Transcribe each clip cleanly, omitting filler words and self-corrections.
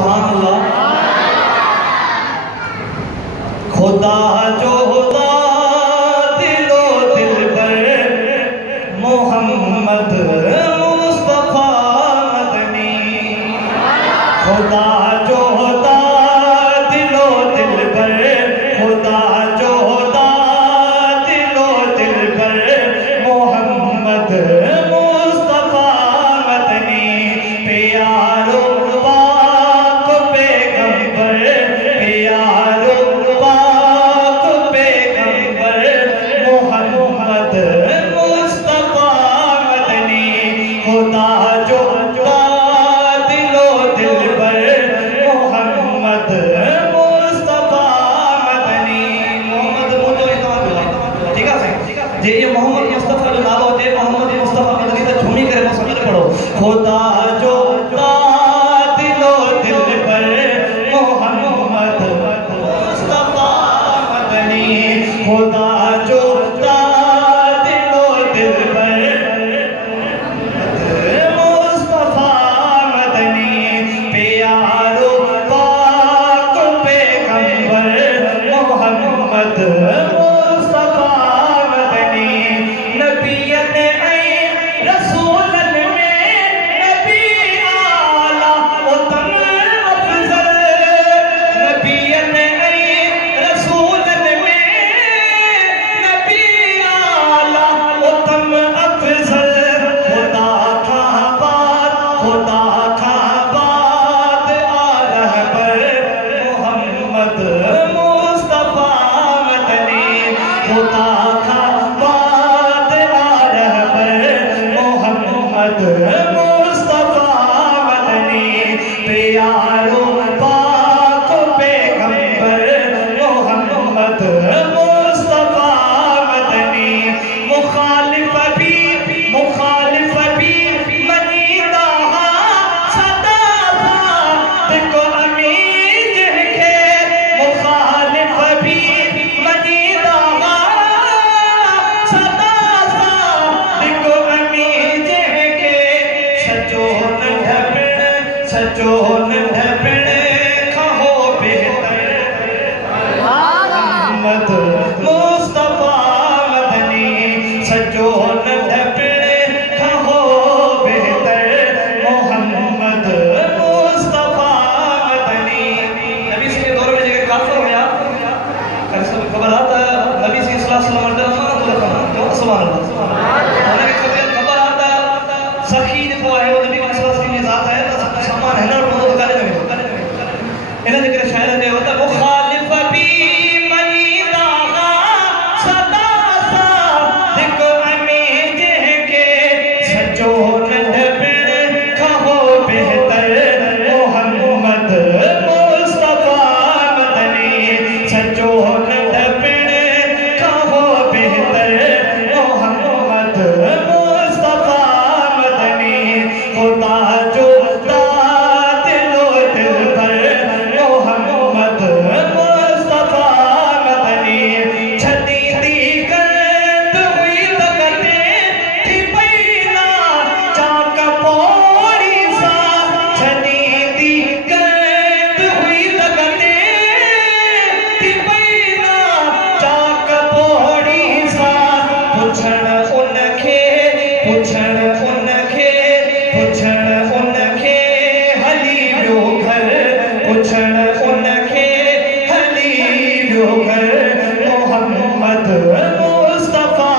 सुभान अल्लाह। खुदा जो खुदा दिलो दिल पर मोहम्मद मुस्तफा मदनी। खुदा जो खुदा दिलो दिल पर, खुदा जो खुदा दिलो दिल पर मोहम्मद मुस्तफा मदनी। प्यारो पाक पैगंबर, प्यारो पाक पैगंबर मोहम्मद मुस्तफा मदनी। खुदा जो खुदा दिलो दिल पर मोहम्मद मुस्तफा मदनी। मोहम्मद मुझो ठीक है जे ये मोहम्मद मुस्तफा जो नालो होते मोहम्मद मुस्तफा मदनी तो झूमी करे तो समझ पढ़ो। खुदा जो खुदा दिलो दिल पर मोहम्मद मुस्तफा मदनी। खुदा जो खुदा दिलो दिल पर मुस्तफा मदनी। प्यारो पाक पैगंबर मोहम्मद मुस्तफा मदनी। नबियत रसूलन में नबी आला उत्तम अफजल। नबियत रसूलन में नबी आला उत्तम अफजल। खुदा का बात, खुदा का बात आ रहबर मोहम्मद मुस्तफा मदनी। खुदा का बात आ रहबर मोहम्मद मुस्तफा मदनी। प्यारो पाक पैगंबर मोहम्मद मुस्तफा मदनी। मुखालिफ भी मनीदा सदा को अमीज के। मुखालिफ भी मनीदा सदा को अमीज के। सचो नंढपिण खहो बेहतर मोहम्मद मुस्तफा मदनी। सचो नंढपिण खहो बेहतर मोहम्मद मुस्तफा मदनी। नबी से के दौर में जगह काफिर हो गया खबर आता नबी से सल्लल्लाहु अलैहि वसल्लम सुभान अल्लाह खबर आता सखी देखो है वो नबी के सल्लल्लाहु अलैहि वसल्लम है सामान है ना वो गाने में इन्हें जिक्र शायद ने होता मुखालिफ भी मनीदा सदा को अमीज के। सचो नंढपिण खहो बेहतर मोहम्मद मुस्तफा मदनी। सचो नंढपिण खहो बेहतर मोहम्मद मुस्तफा मदनी। खुदा जो खुदा दिलो दिल पर मोहम्मद मुस्तफा मदनी। छदी दी गंद हुई लगते थी पैना चाक पौड़ी सा। छदी दी गंद हुई लगते थी पैना चाक पौड़ी सा। पुछण उनखे हली वियो घर। पुछण उनखे हली वियो घर मोहम्मद मुस्तफा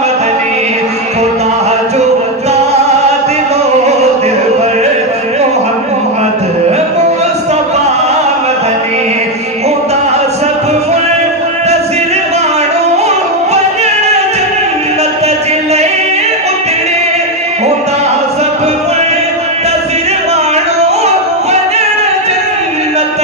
मदनी। खुदा जो खुदा दिलो दिल पर मोहम्मद मुस्तफा मदनी। खुदा सब मुंतज़िर माण्हू वञण जन्नत जिले उतरे। खुदा सब मुंतज़िर माण्हू वञण जन्नत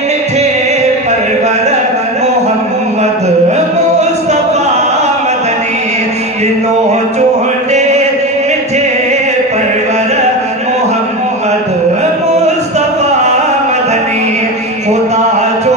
मिठे परवर मोहम्मद मुस्तफा मदनी। दिनों चूने मिठे परवर मोहम्मद मुस्तफा मदनी। खुदा जो